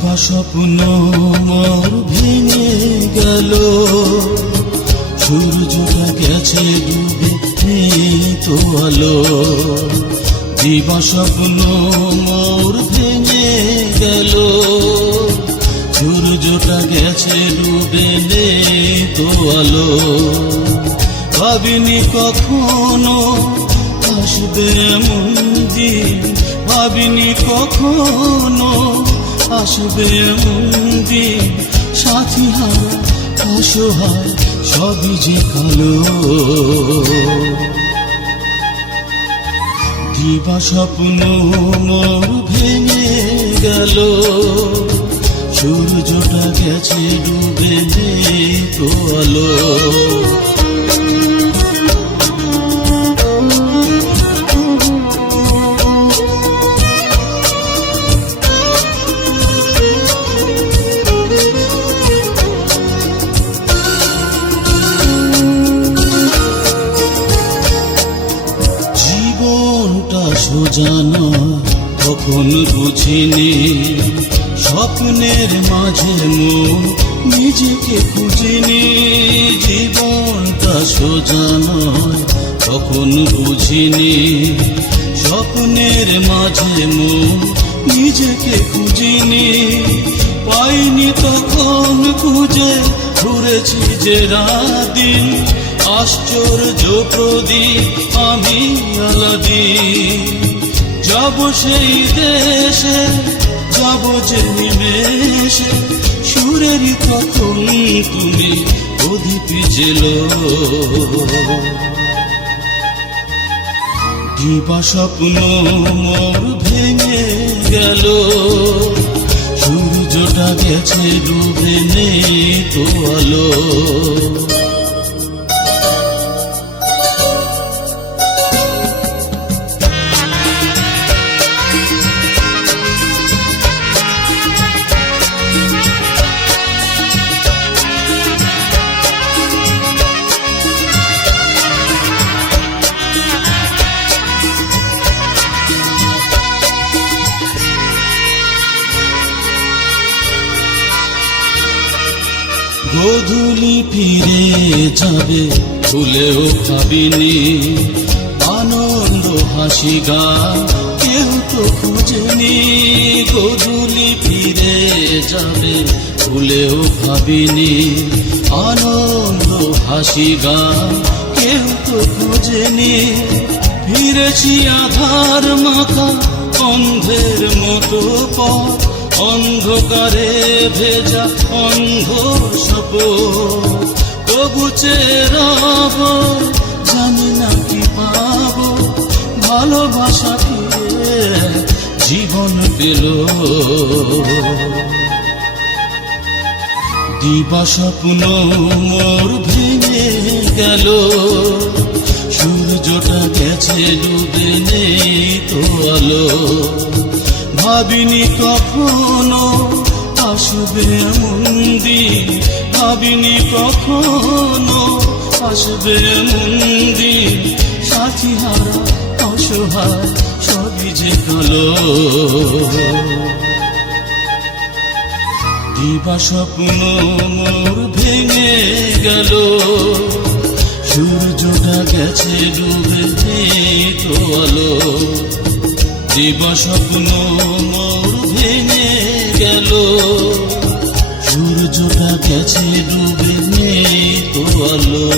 দিবা স্বপ্ন মোর ভেঙে গেল, সূর্যটা গেছে ডুবে নেই তো আলো। দিবা স্বপ্ন মোর ভেঙে গেল, সূর্যটা গেছে ডুবে নেই তো আলো। ভাবিনি কখনো আসবে এমন দিন, ভাবিনি কখনো আসবে এমন দিন, সাথী হারা অসহায় সবই যে কালো। দিবা স্বপ্ন মোর ভেঙে গেল, সূর্যটা গেছে ডুবে নেই তো আলো। সোজানো তখন বুঝিনি, স্বপ্নের মাঝে মন নিজেকে খুঁজিনি। জীবনটা সোজানো তখন বুঝিনি, স্বপ্নের মাঝে মন নিজেকে খুঁজিনি। পাইনি তখন খুঁজে ঘুরেছি যে রাতদিন, আশ্চর্য প্রদীপ আমি আলাদিন। যাব সেই দেশে, যাব যে নিমেষে, সুরেরই তখন তুমি প্রদীপ জেলো। দিবা স্বপ্ন মোর ভেঙে গেল, সূর্যটা গেছে ডুবে নেই তো আলো। গোধূলি ফিরে যাবে ভুলেও ভাবিনি, আনন্দ হাসি গান কেউ তো খুঁজেনি। গোধূলি ফিরে যাবে ভুলেও ভাবিনি, আনন্দ হাসি গান কেউ তো খুঁজেনি। ফিরেছি আধার মাখা অন্ধের মতো পথ, অন্ধকারে ভেজা অন্ধ শপথ। তবু চেয়ে রব, জানি না কি পাবো, ভালোবাসা ফিরে জীবন পেল। দিবা স্বপ্ন মোর ভেঙে গেল, সূর্যটা গেছে ডুবে নেই তো আলো। ভাবিনি কখনো আসবে এমন দিন, ভাবিনি কখনো আসবে এমন দিন, সাথী হারা অসহায় সবই যে কালো। দিবা স্বপ্ন মোর ভেঙে গেল, সূর্যটা গেছে ডুবে নেই তো আলো। দিবা স্বপ্ন মোর ভেঙে গেল, সূর্যটা গেছে ডুবে নেই তো আলো।